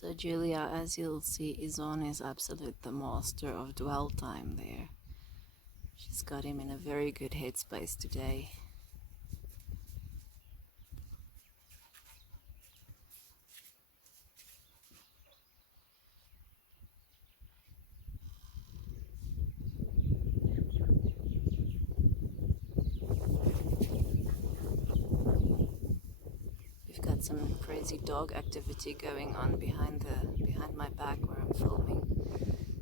So Julia, as you'll see, is on is absolute the master of dwell time there. She's got him in a very good headspace today. We've got some crazy dog activity going on behind my back where I'm filming.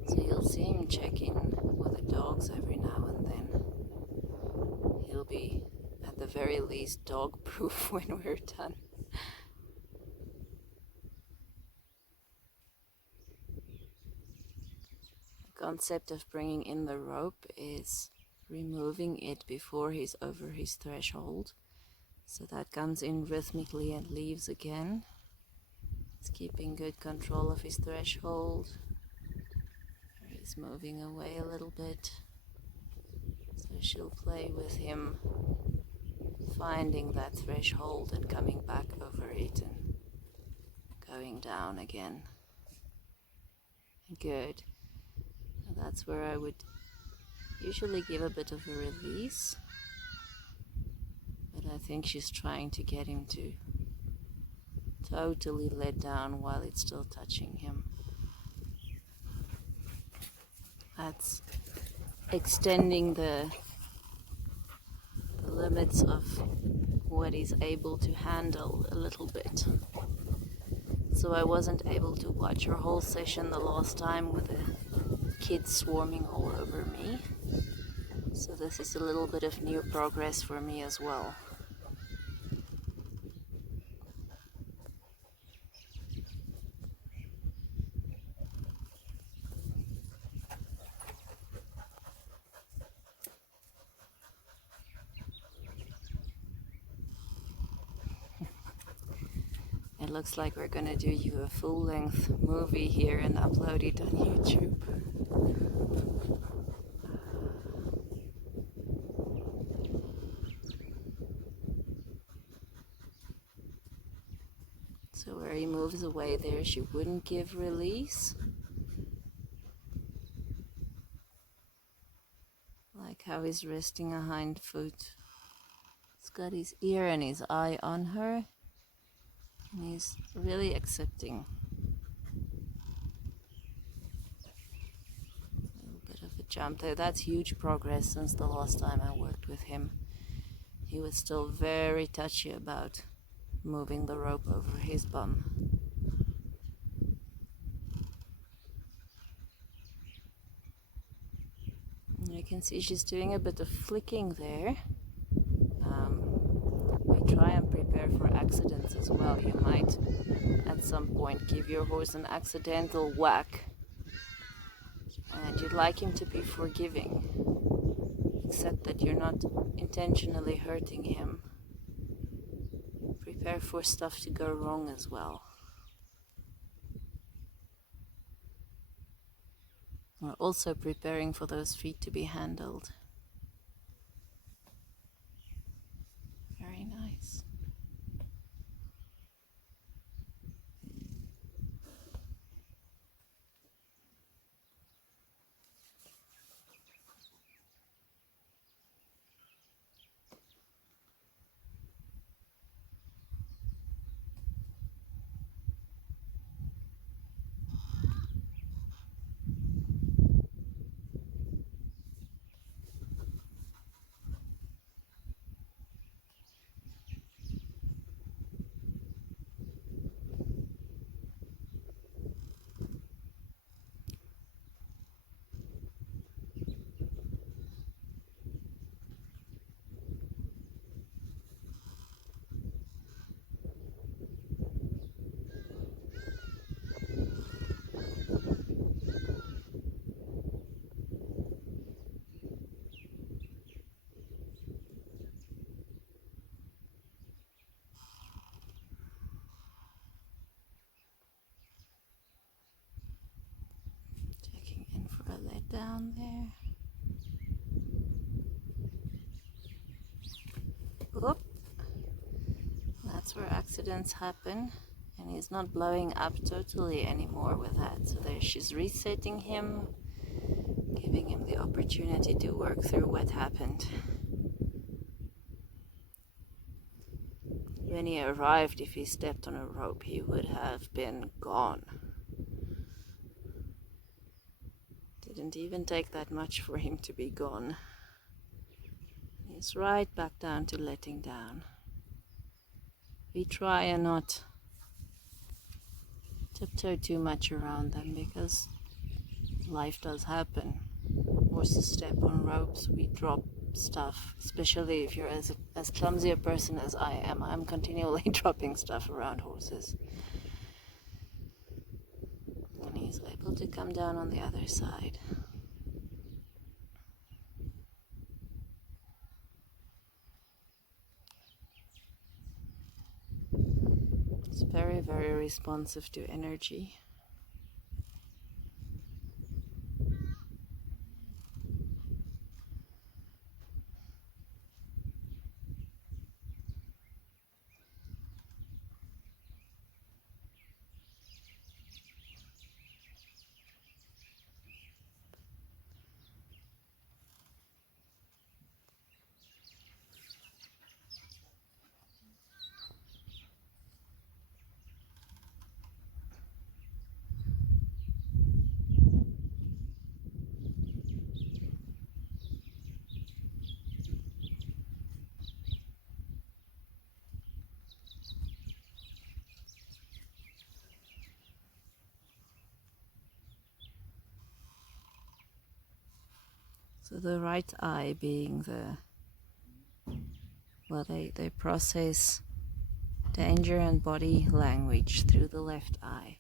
So you'll see him check in with the dogs every now and then. He'll be, at the very least, dog-proof when we're done. The concept of bringing in the rope is removing it before he's over his threshold. So that comes in rhythmically and leaves again. He's keeping good control of his threshold. He's moving away a little bit. So she'll play with him, finding that threshold and coming back over it and going down again. Good. So that's where I would usually give a bit of a release. But I think she's trying to get him to totally let down while it's still touching him. That's extending the limits of what he's able to handle a little bit. So I wasn't able to watch her whole session the last time with the kids swarming all over me. So this is a little bit of new progress for me as well. It looks like we're gonna do you a full-length movie here and upload it on YouTube. So where he moves away there, she wouldn't give release. Like how he's resting a hind foot. He's got his ear and his eye on her. And he's really accepting. A little bit of a jump there. That's huge progress since the last time I worked with him. He was still very touchy about moving the rope over his bum. And you can see she's doing a bit of flicking there. We try and prepare for accidents as well. You might at some point give your horse an accidental whack and you'd like him to be forgiving, except that you're not intentionally hurting him. Prepare for stuff to go wrong as well. We're also preparing for those feet to be handled. Very nice. Checking in for a let down there. Whoop. That's where accidents happen. And he's not blowing up totally anymore with that. So there she's resetting him, giving him the opportunity to work through what happened. When he arrived, if he stepped on a rope, he would have been gone. Didn't even take that much for him to be gone. He's right back down to letting down. We try and not tiptoe too much around them because life does happen. Horses step on ropes, we drop stuff, especially if you're as clumsy a person as I am. I'm continually dropping stuff around horses. And he's able to come down on the other side. It's very, very responsive to energy. So the right eye being they process danger and body language through the left eye.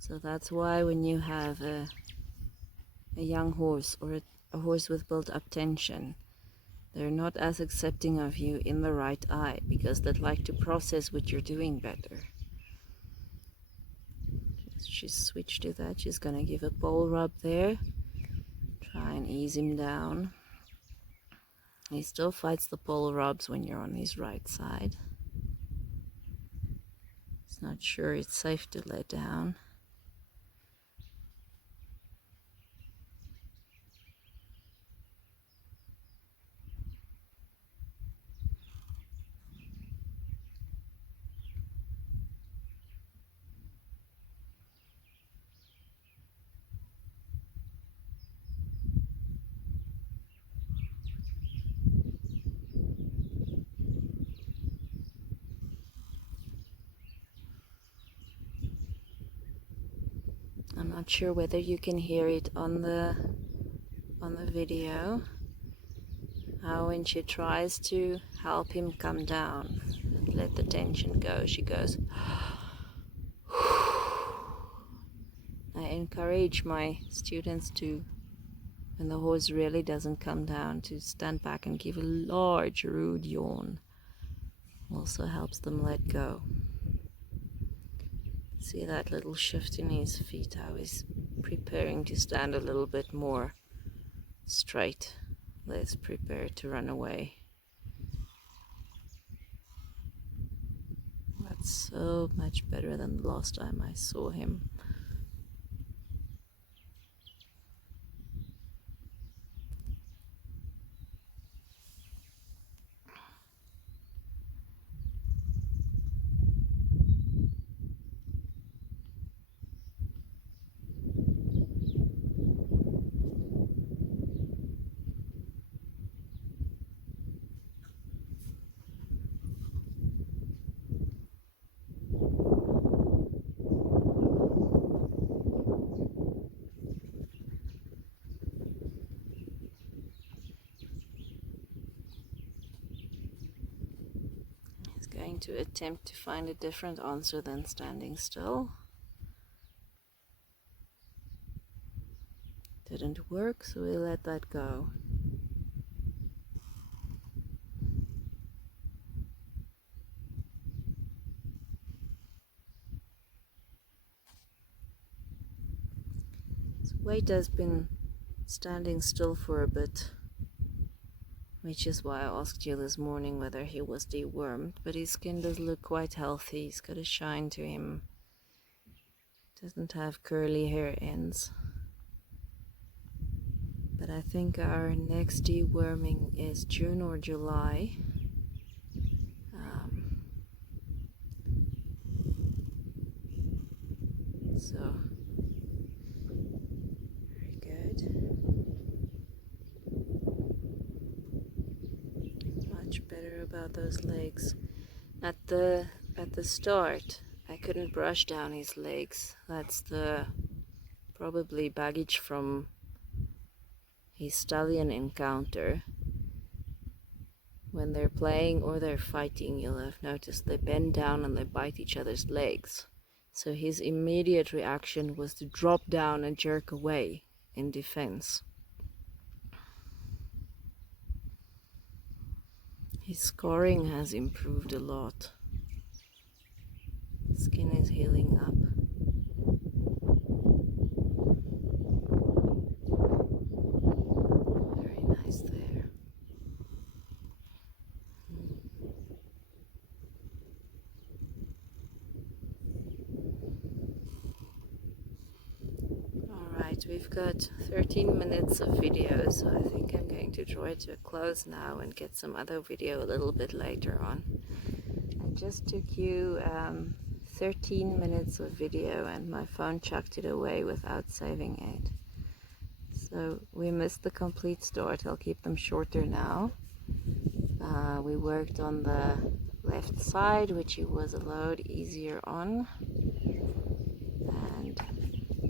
So that's why when you have a young horse or a horse with built up tension, they're not as accepting of you in the right eye because they'd like to process what you're doing better. She's switched to that. She's gonna give a pole rub there. Try and ease him down. He still fights the pole rubs when you're on his right side. He's not sure it's safe to let down. I'm not sure whether you can hear it on the video, how when she tries to help him come down and let the tension go, she goes. I encourage my students to, when the horse really doesn't come down, to stand back and give a large rude yawn. Also helps them let go. See that little shift in his feet, how he's preparing to stand a little bit more straight, less prepared to run away. That's so much better than the last time I saw him. Going to attempt to find a different answer than standing still. Didn't work, so we let that go. His weight has been standing still for a bit. which is why I asked you this morning whether he was dewormed, but his skin does look quite healthy. He's got a shine to him. Doesn't have curly hair ends. But I think our next deworming is June or July. So, very good. Much better about those legs. At the start, I couldn't brush down his legs. That's the probably baggage from his stallion encounter. When they're playing or they're fighting, you'll have noticed they bend down and they bite each other's legs. So his immediate reaction was to drop down and jerk away in defense. His scoring has improved a lot. Skin is healing up. Very nice there. Alright, we've got 13 minutes of video, so I think I'm going to draw it to a close now and get some other video a little bit later on. I just took you 13 minutes of video and my phone chucked it away without saving it. So we missed the complete start. I'll keep them shorter now. We worked on the left side, which he was a load easier on, and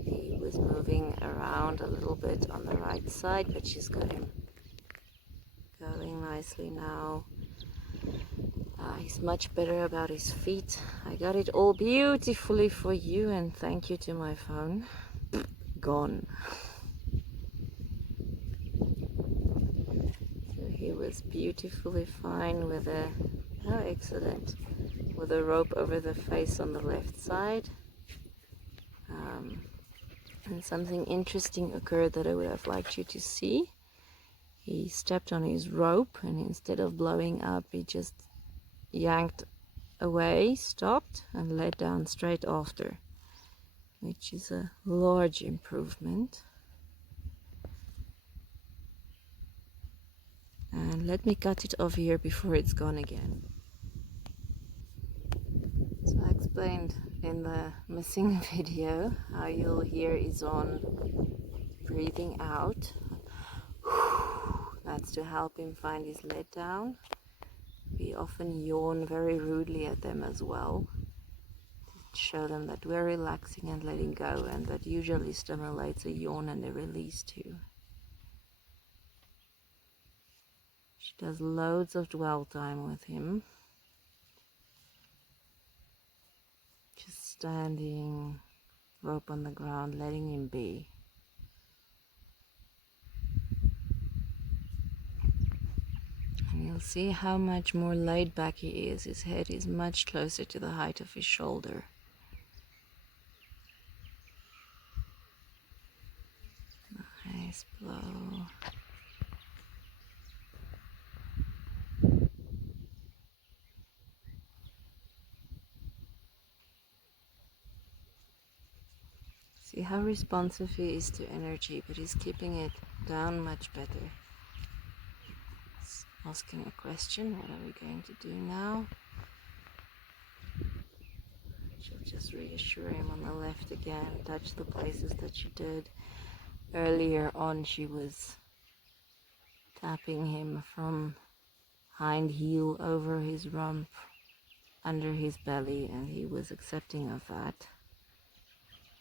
he was moving around a little bit on the right side, but she's got him going nicely now. He's much better about his feet. I got it all beautifully for you, and thank you to my phone. Gone. So he was beautifully fine with a, oh excellent, with a rope over the face on the left side. And something interesting occurred that I would have liked you to see. He stepped on his rope, and instead of blowing up, he just yanked away, stopped, and let down straight after, which is a large improvement. And let me cut it off here before it's gone again. So I explained in the missing video how you'll hear Izon breathing out. That's to help him find his let down. We often yawn very rudely at them as well, to show them that we're relaxing and letting go, and that usually stimulates a yawn and a release too. She does loads of dwell time with him. Just standing, rope on the ground, letting him be. And you'll see how much more laid back he is. His head is much closer to the height of his shoulder. Nice blow. See how responsive he is to energy, but he's keeping it down much better. He's asking a question, what are we going to do now? She'll just reassure him on the left again, touch the places that she did. Earlier on she was tapping him from hind heel over his rump, under his belly, and he was accepting of that,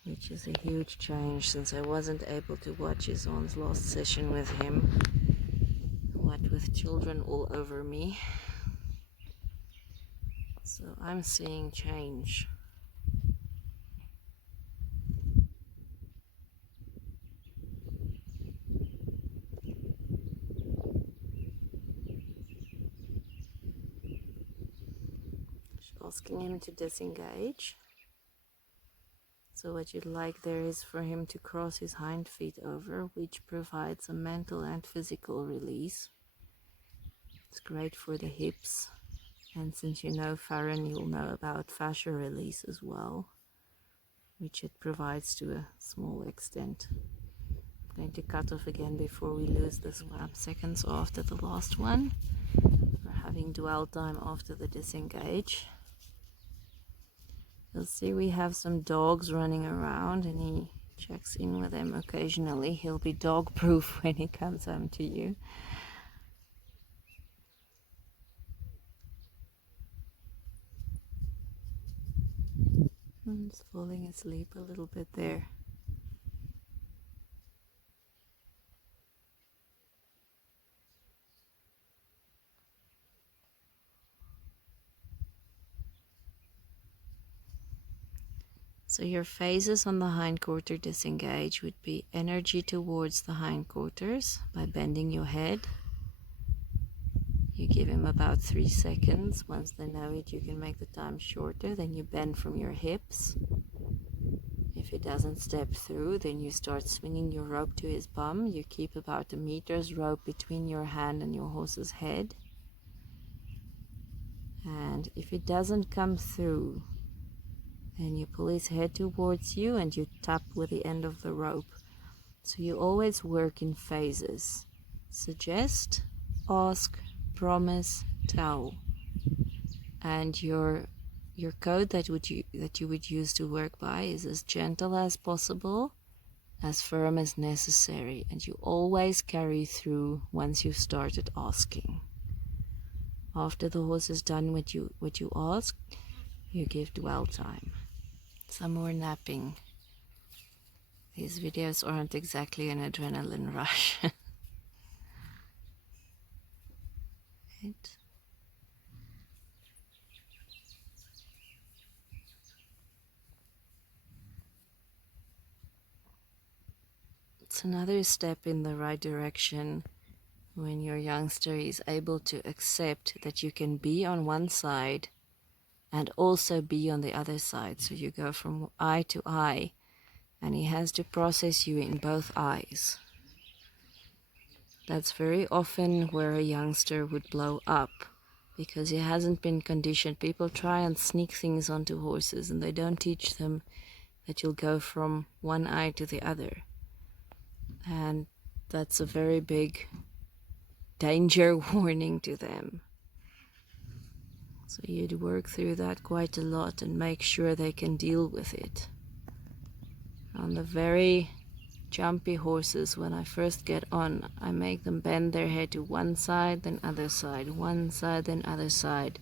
which is a huge change since I wasn't able to watch Izon's last session with him, what with children all over me. So I'm seeing change. Asking him to disengage. So what you'd like there is for him to cross his hind feet over, which provides a mental and physical release. It's great for the hips. And since you know Farron, you'll know about fascia release as well, which it provides to a small extent. I'm going to cut off again before we lose this 1 seconds after the last one. We're having dwell time after the disengage. You'll see we have some dogs running around, and he checks in with them occasionally. He'll be dog proof when he comes home to you. He's falling asleep a little bit there. So your phases on the hindquarter disengage would be energy towards the hindquarters by bending your head. You give him about 3 seconds. Once they know it, you can make the time shorter. Then you bend from your hips. If he doesn't step through, then you start swinging your rope to his bum. You keep about 1 meter's rope between your hand and your horse's head. And if it doesn't come through, then you pull his head towards you and you tap with the end of the rope. So you always work in phases. Suggest, ask, promise, tell. And your code that you would use to work by is as gentle as possible, as firm as necessary, and you always carry through once you've started asking. After the horse has done what you ask, you give dwell time. Some more napping. These videos aren't exactly an adrenaline rush. Right. It's another step in the right direction when your youngster is able to accept that you can be on one side and also be on the other side. So you go from eye to eye, and he has to process you in both eyes. That's very often where a youngster would blow up, because he hasn't been conditioned. People try and sneak things onto horses, and they don't teach them that you'll go from one eye to the other. And that's a very big danger warning to them. So you'd work through that quite a lot and make sure they can deal with it. On the very jumpy horses, when I first get on, I make them bend their head to one side, then other side, one side, then other side,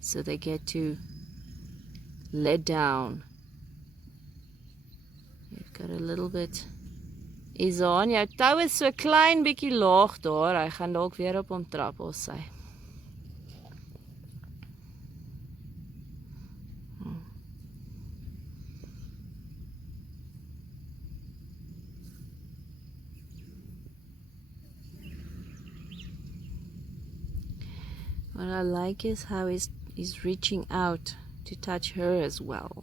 so they get to let down. You've got a little bit. Izaan, jou tou is so klein bietjie laag daar. Hy gaan dalk weer op hom trap of sy. What I like is how he's reaching out to touch her as well.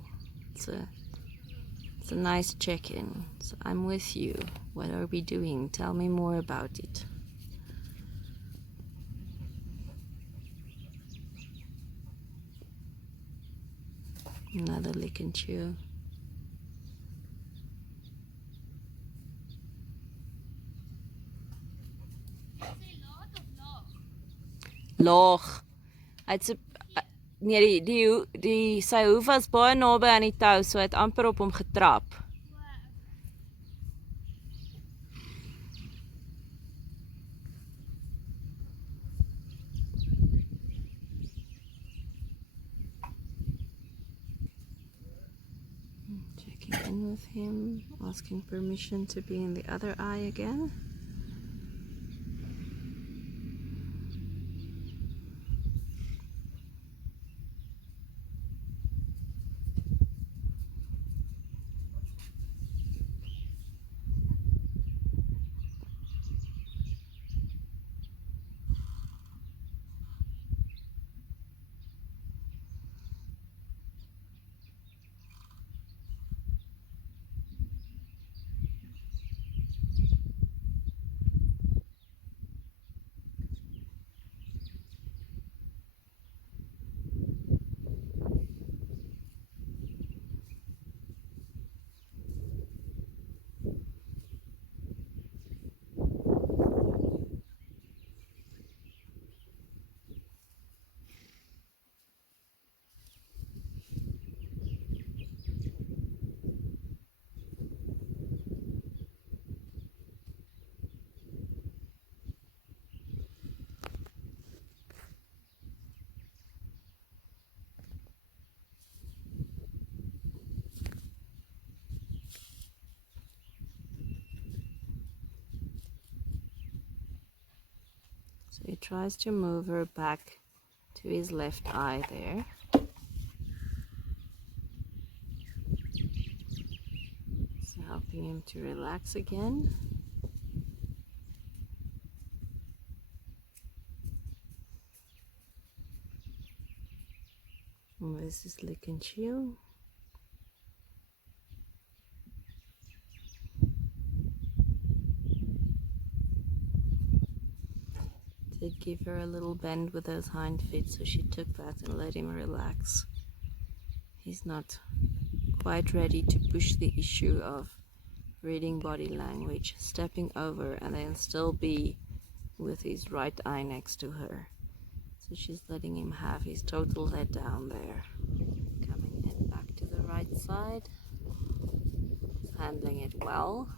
It's a nice check-in. So I'm with you. What are we doing? Tell me more about it. Another lick and chew. Laag. Hy's nee, die sy hoof was baie naby aan die tou, so hy het amper op hom getrap. Checking in with him, asking permission to be in the other eye again. So he tries to move her back to his left eye there. So helping him to relax again. And this is lick and chew. Did give her a little bend with those hind feet, so she took that and let him relax. He's not quite ready to push the issue of reading body language, stepping over and then still be with his right eye next to her. So she's letting him have his total let down there. Coming in back to the right side. He's handling it well.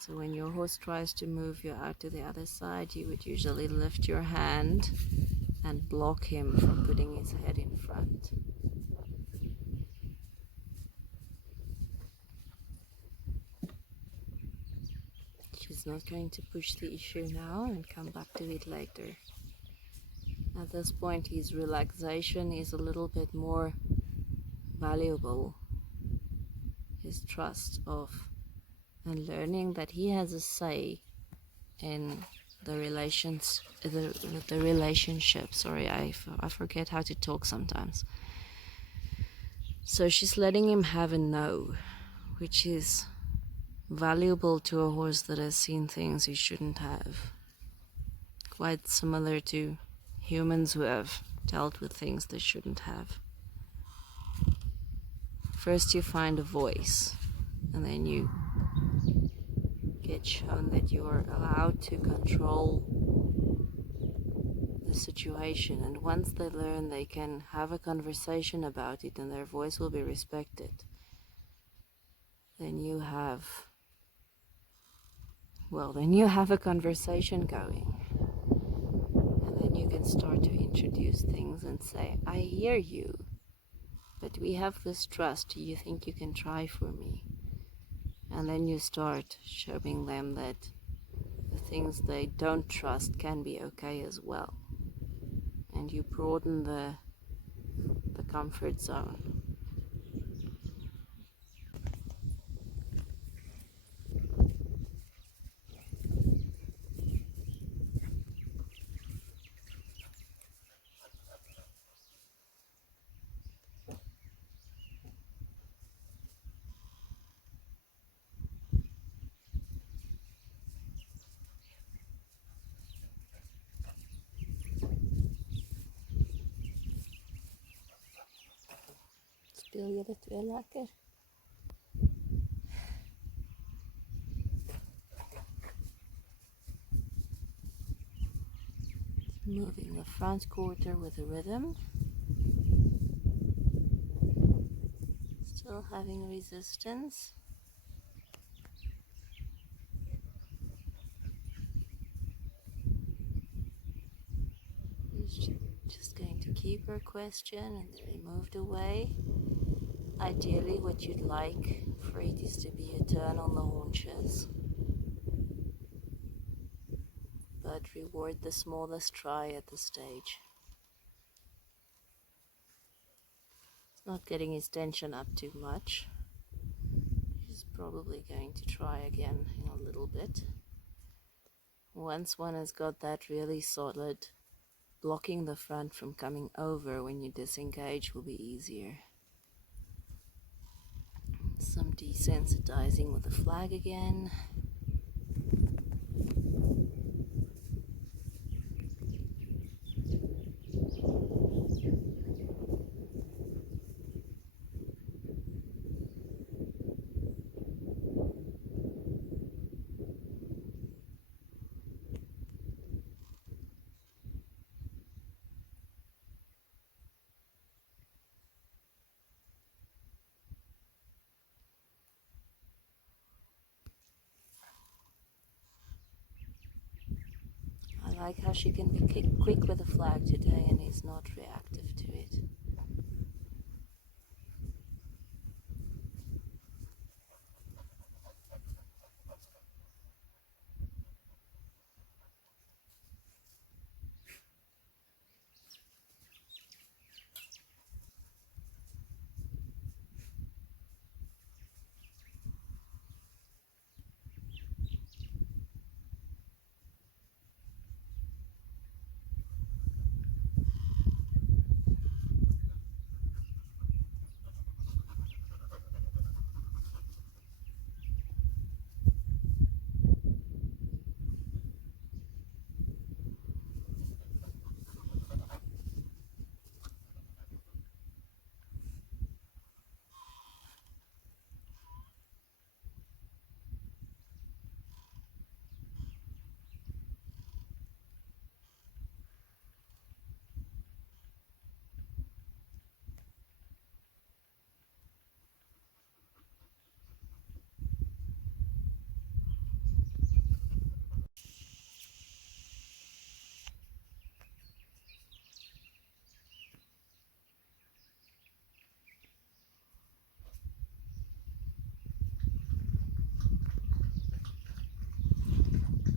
So when your horse tries to move you out to the other side, you would usually lift your hand and block him from putting his head in front. She's not going to push the issue now and come back to it later. At this point, his relaxation is a little bit more valuable. His trust of and learning that he has a say in the relationship. Sorry, I forget how to talk sometimes. So she's letting him have a no, which is valuable to a horse that has seen things he shouldn't have. Quite similar to humans who have dealt with things they shouldn't have. First you find a voice, and then you get shown that you are allowed to control the situation, and once they learn they can have a conversation about it and their voice will be respected, then you have a conversation going, and then you can start to introduce things and say, I hear you, but we have this trust, do you think you can try for me? And then you start showing them that the things they don't trust can be okay as well. And you broaden the comfort zone. Speel je dit weer lekker? Moving the front quarter with a rhythm. Still having resistance. He's just going to keep her question and then we moved away. Ideally what you'd like for it is to be a turn on the haunches, but reward the smallest try at this stage. It's not getting his tension up too much. He's probably going to try again in a little bit. Once one has got that really solid, blocking the front from coming over when you disengage will be easier. Some desensitizing with the flag again. like how she can be quick with the flag today and he's not reactive to it.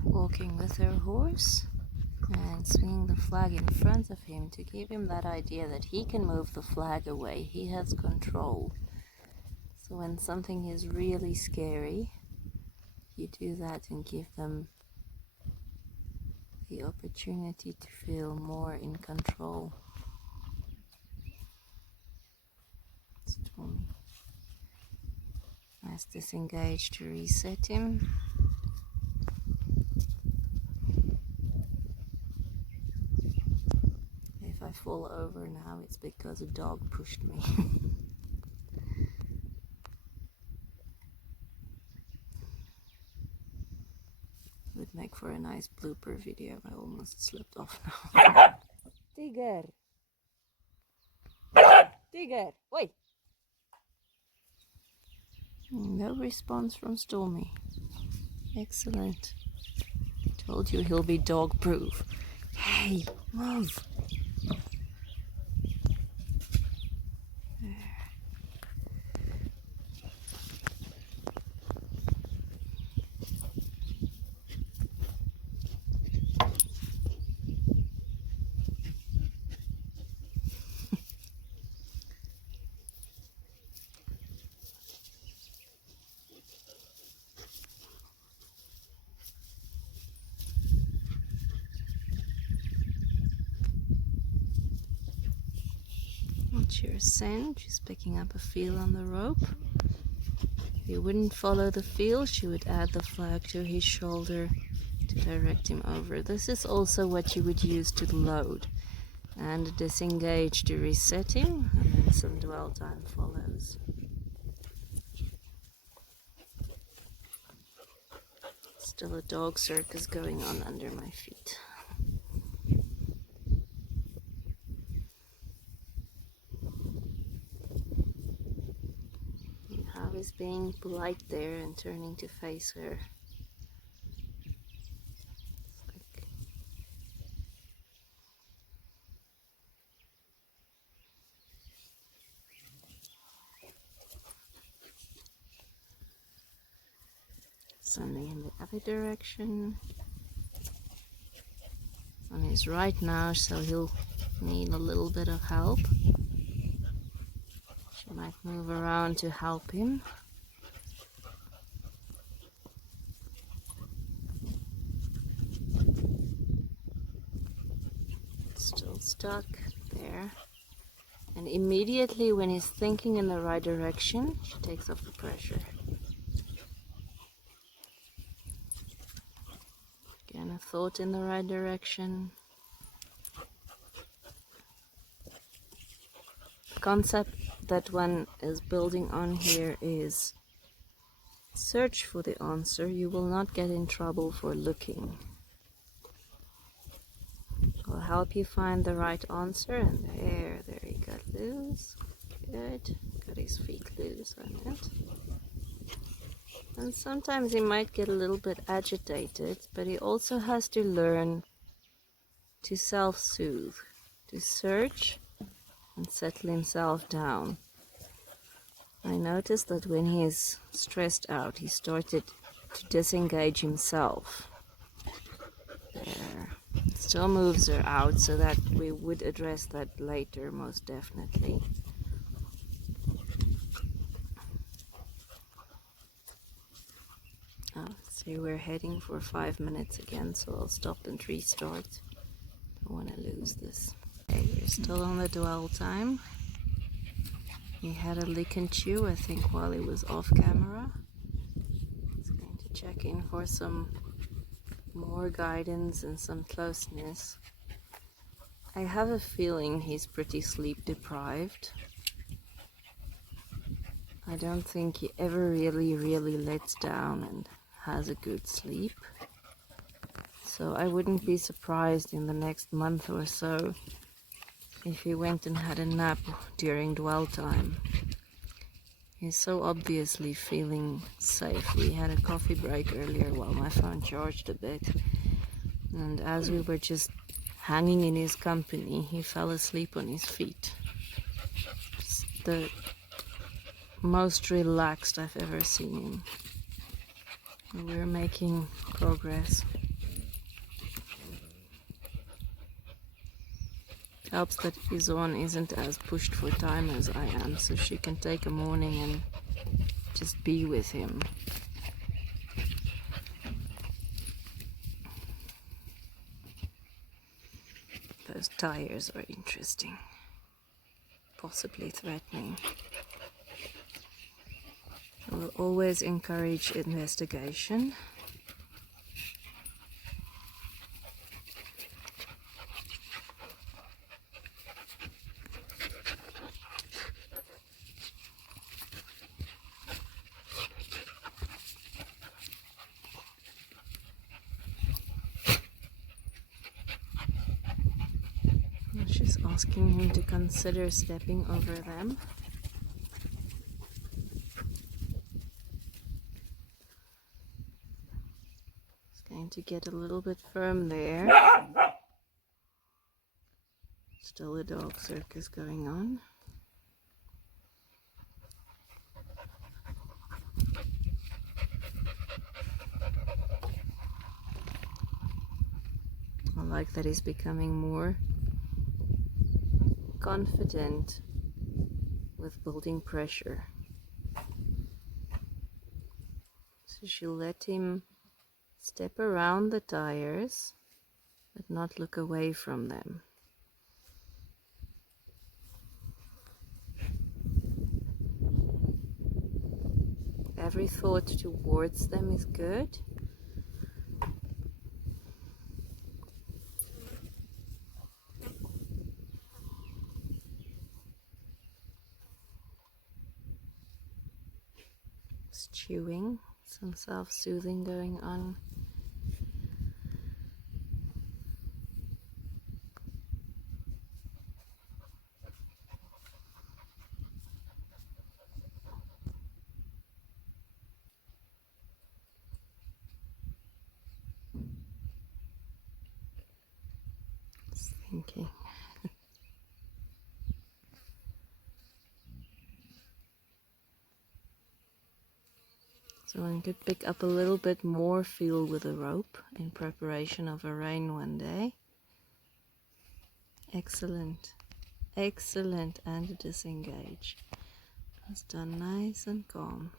Walking with her horse and swinging the flag in front of him to give him that idea that he can move the flag away. He has control. So when something is really scary, you do that and give them the opportunity to feel more in control. Stormy. Nice disengage to reset him. If I fall over now, it's because a dog pushed me. Would make for a nice blooper video. I almost slipped off now. Tiger! Tiger! Wait! No response from Stormy. Excellent. Told you he'll be dog proof. Hey, move! Watch your scent. She's picking up a feel on the rope. If you wouldn't follow the feel, she would add the flag to his shoulder to direct him over. This is also what you would use to load. And disengage to reset him, and then some dwell time follows. Still a dog circus going on under my feet. How he's being polite there and turning to face her. Sunny in the other direction. Sunny's right now, so he'll need a little bit of help. She might move around to help him. Still stuck there. And immediately when he's thinking in the right direction, she takes off the pressure. Again, a thought in the right direction. The concept that one is building on here is search for the answer. You will not get in trouble for looking. I'll help you find the right answer, and there he got loose. Good. Got his feet loose on it. And sometimes he might get a little bit agitated, but he also has to learn to self-soothe, to search and settle himself down. I noticed that when he's stressed out, he started to disengage himself. There. Still moves are out, so that we would address that later, most definitely. Oh, see, we're heading for 5 minutes again, so I'll stop and restart. Don't want to lose this. Okay, we're still on the dwell time. He had a lick and chew, I think, while he was off camera. He's going to check in for some more guidance and some closeness. I have a feeling he's pretty sleep deprived. I don't think he ever really lets down and has a good sleep. So I wouldn't be surprised in the next month or so if he went and had a nap during dwell time. He's so obviously feeling safe. We had a coffee break earlier while my phone charged a bit, and as we were just hanging in his company, he fell asleep on his feet. Just the most relaxed I've ever seen him. We're making progress. Helps that Izon isn't as pushed for time as I am, so she can take a morning and just be with him. Those tires are interesting, possibly threatening. I will always encourage investigation. She's asking him to consider stepping over them. He's going to get a little bit firm there. Still a dog circus going on. I like that he's becoming more confident with building pressure. So she'll let him step around the tires, but not look away from them. Every thought towards them is good. Chewing, some self-soothing going on. Just thinking. So I could pick up a little bit more feel with a rope in preparation of a rain one day. Excellent, excellent, and disengage. That's done nice and calm.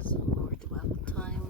Some more dwell time.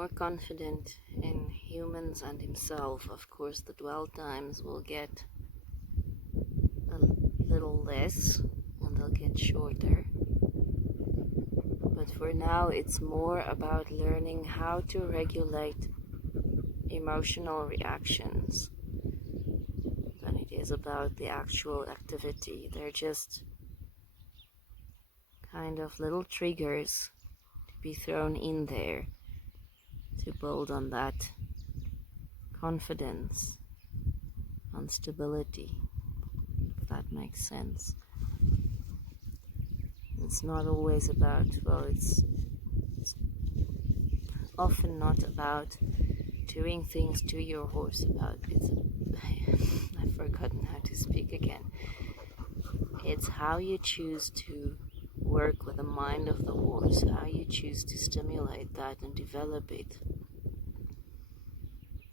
more confident in humans and himself, of course the dwell times will get a little less and they'll get shorter. But for now it's more about learning how to regulate emotional reactions than it is about the actual activity. They're just kind of little triggers to be thrown in there to build on that confidence and stability, if that makes sense. It's not always about, well, it's often not about doing things to your horse, I've forgotten how to speak again. It's how you choose to work with the mind of the horse, how you choose to stimulate that and develop it.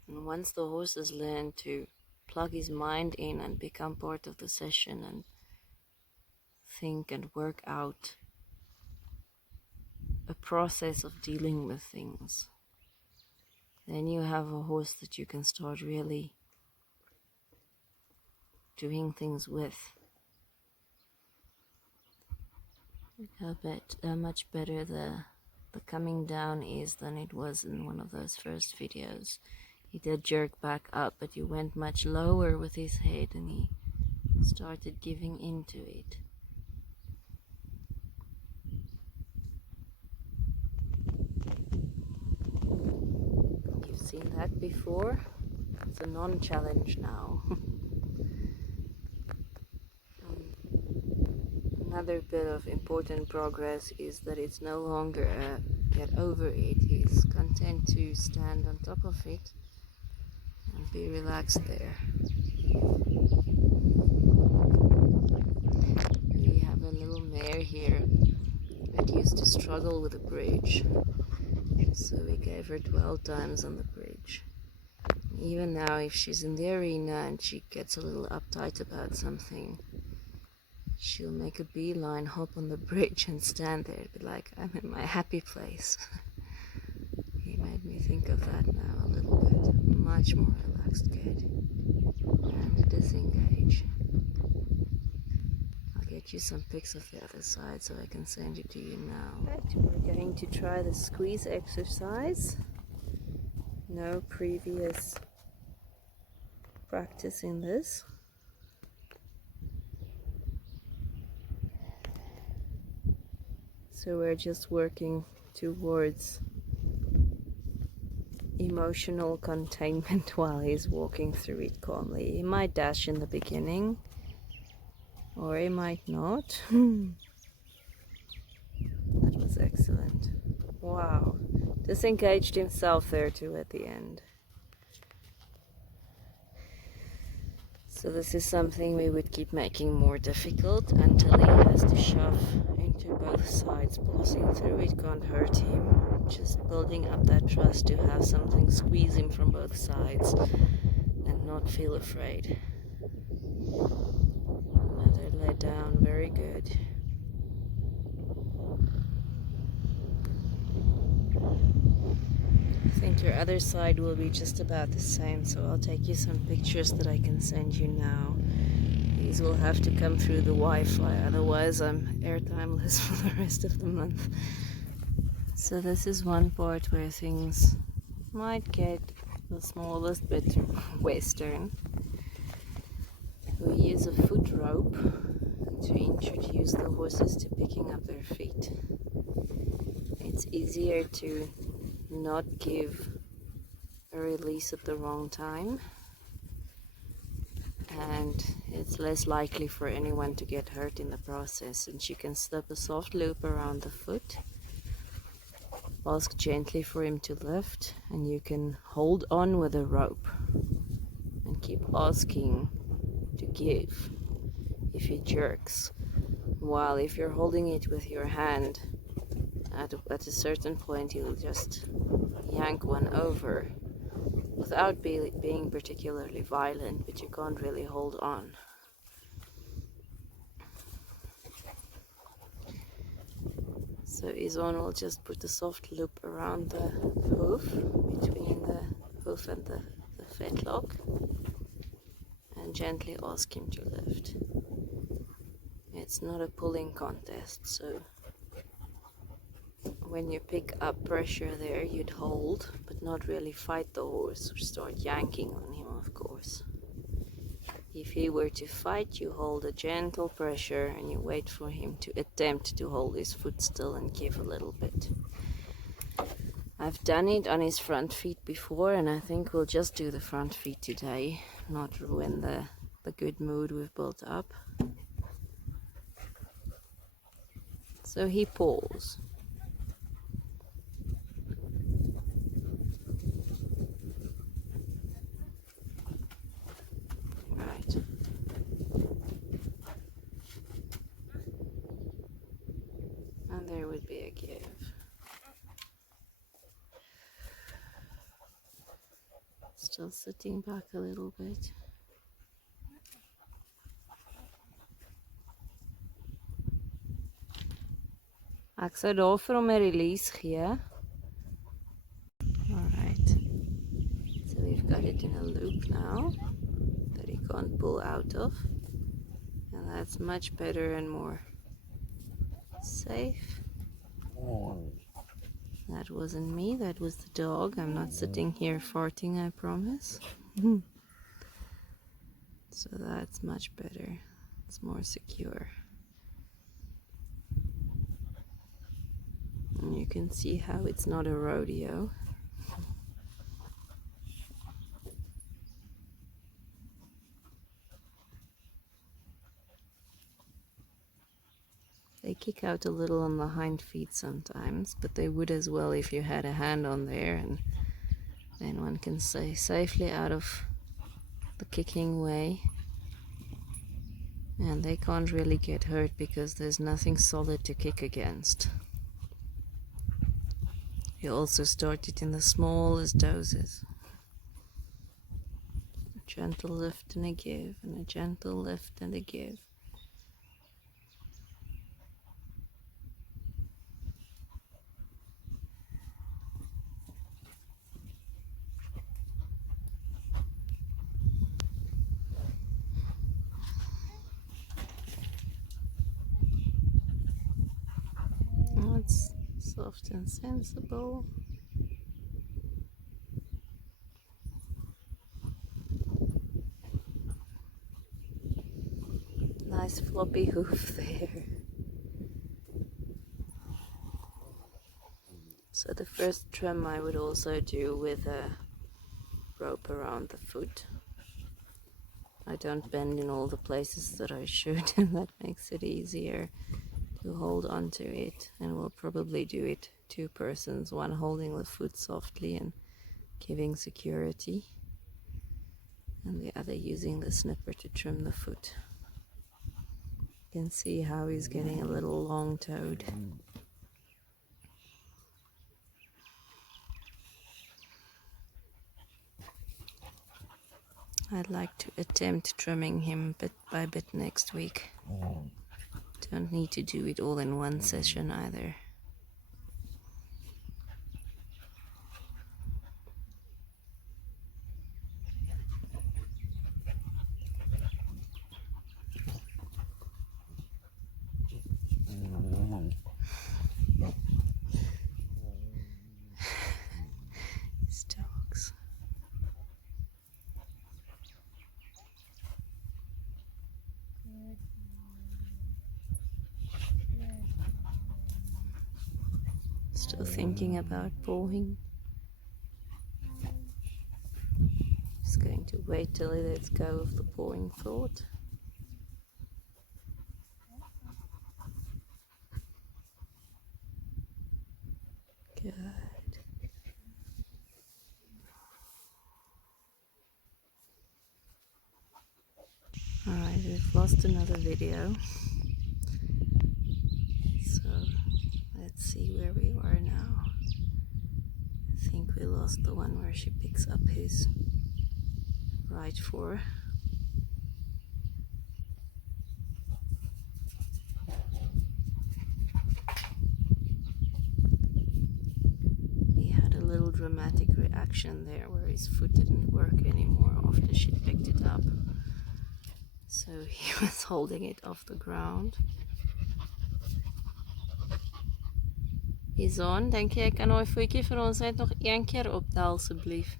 And once the horse has learned to plug his mind in and become part of the session and think and work out a process of dealing with things, then you have a horse that you can start really doing things with. Look how much better the coming down is than it was in one of those first videos. He did jerk back up, but he went much lower with his head and he started giving into it. You've seen that before. It's a non-challenge now. Another bit of important progress is that it's no longer a get over it. He's content to stand on top of it and be relaxed there. We have a little mare here that used to struggle with the bridge, so we gave her dwell times on the bridge. Even now, if she's in the arena and she gets a little uptight about something, she'll make a beeline, hop on the bridge and stand there, be like, I'm in my happy place. He made me think of that now a little bit. Much more relaxed kid. And disengage. I'll get you some pics of the other side so I can send it to you now. Right, we're going to try the squeeze exercise. No previous practice in this. So we're just working towards emotional containment while he's walking through it calmly. He might dash in the beginning, or he might not. That was excellent. Wow. Disengaged himself there too at the end. So this is something we would keep making more difficult until he has to shove into both sides. Passing through it can't hurt him. Just building up that trust to have something squeeze him from both sides and not feel afraid. Another let down, very good. I think your other side will be just about the same, so I'll take you some pictures that I can send you now. These will have to come through the Wi-Fi, otherwise I'm airtimeless for the rest of the month. So this is one part where things might get the smallest bit western. We use a foot rope to introduce the horses to picking up their feet. It's easier to not give a release at the wrong time, and it's less likely for anyone to get hurt in the process. And you can slip a soft loop around the foot, ask gently for him to lift, and you can hold on with a rope and keep asking to give if he jerks, while if you're holding it with your hand, at a certain point he'll just yank one over without being particularly violent, but you can't really hold on. So Izon will just put a soft loop around the hoof, between the hoof and the fetlock, and gently ask him to lift. It's not a pulling contest, so when you pick up pressure there, you'd hold, but not really fight the horse or start yanking on him, of course. If he were to fight, you hold a gentle pressure and you wait for him to attempt to hold his foot still and give a little bit. I've done it on his front feet before, and I think we'll just do the front feet today, not ruin the good mood we've built up. So he pulls. Right. And there would be a give. Still sitting back a little bit. Ek sou daar vir hom 'n release gee. Alright. So we've got it in a loop now that he can't pull out of. And that's much better and more safe. That wasn't me, that was the dog. I'm not sitting here farting, I promise. So that's much better. It's more secure. And you can see how it's not a rodeo. They kick out a little on the hind feet sometimes, but they would as well if you had a hand on there, and then one can stay safely out of the kicking way. And they can't really get hurt because there's nothing solid to kick against. You also start it in the smallest doses. A gentle lift and a give, and a gentle lift and a give. Oh, it's soft and sensible. Nice floppy hoof there. So the first trim I would also do with a rope around the foot. I don't bend in all the places that I should, and that makes it easier to hold onto it. And we'll probably do it 2 persons, one holding the foot softly and giving security, and the other using the snipper to trim the foot. You can see how he's getting a little long-toed. I'd like to attempt trimming him bit by bit next week. Don't need to do it all in one session either. These dogs. Still thinking about pawing. Just going to wait till he lets go of the pawing thought. Good. Alright, we've lost another video. So let's see where we are now. I think we lost the one where she picks up his right fore. section there where his foot didn't work anymore after she picked it up. So he was holding it off the ground. Ison, denk jy kan daai voetjie vir ons net nog een keer optel asseblief?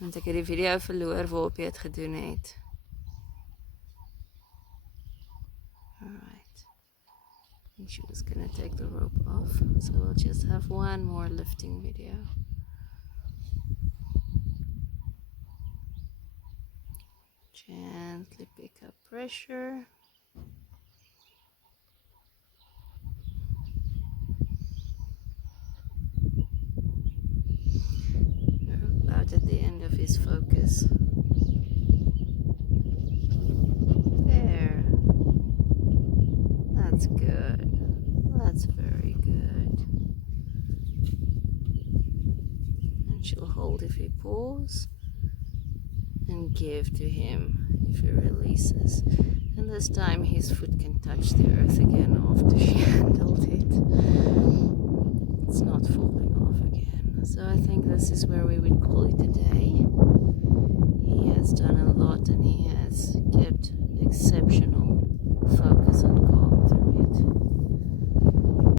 Want ek het die video verloor waarop jy het gedoen het. Alright. And she was gonna take the rope off, so we'll just have one more lifting video. Gently pick up pressure. We're about at the end of his focus. There. That's good. That's very good. And she'll hold if he pulls and give to him if he releases. And this time his foot can touch the earth again after she handled it. It's not falling off again. So I think this is where we would call it a day. He has done a lot and he has kept exceptional